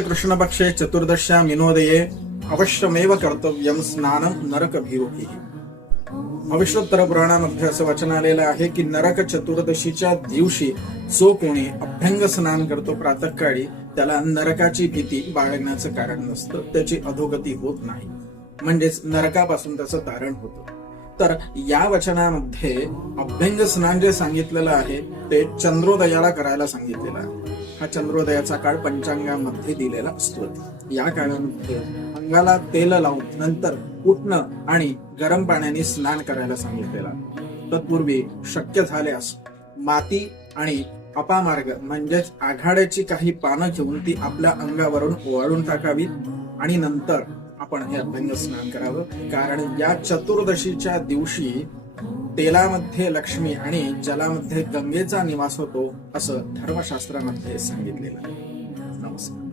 कृष्णपक्षे चतुर्दश्या मिनोदये अवश्यमेव कर्तव्यम स्नानम नरकभिरुभिः. भविष्योत्तर पुराणामध्ये असं वचन आलेलं आहे की नरक चतुर्दशीच्या दिवशी जो कोणी अभ्यंग स्नान करतो प्रातःकाळी त्याला नरकाची भीती बाळगण्याचं कारण नसतं, त्याची अधोगती होत नाही, म्हणजेच नरकापासून त्याचं तारण होतं. तर या वचनामध्ये अभ्यंग स्नान जे सांगितलेलं आहे ते चंद्रोदयाला करायला सांगितलेलं आहे. हा चंद्रोदयाचा काळ पंचांगामध्ये दिलेला असतो. या काळामध्ये अंगाला तेल लावून नंतर उठणं आणि गरम पाण्याने स्नान करायला सांगितलेलं आहे. तत्पूर्वी शक्य झाल्यास माती आणि अपामार्ग म्हणजेच आघाड्याची काही पानं घेऊन ती आपल्या अंगावरून ओवाळून टाकावीत आणि नंतर आपण हे अभ्यंग स्नान करावं. कारण या चतुर्दशीच्या दिवशी तेलामध्ये लक्ष्मी आणि जलामध्ये गंगेचा निवास होतो असं धर्मशास्त्रामध्ये सांगितलेलं आहे. नमस्कार.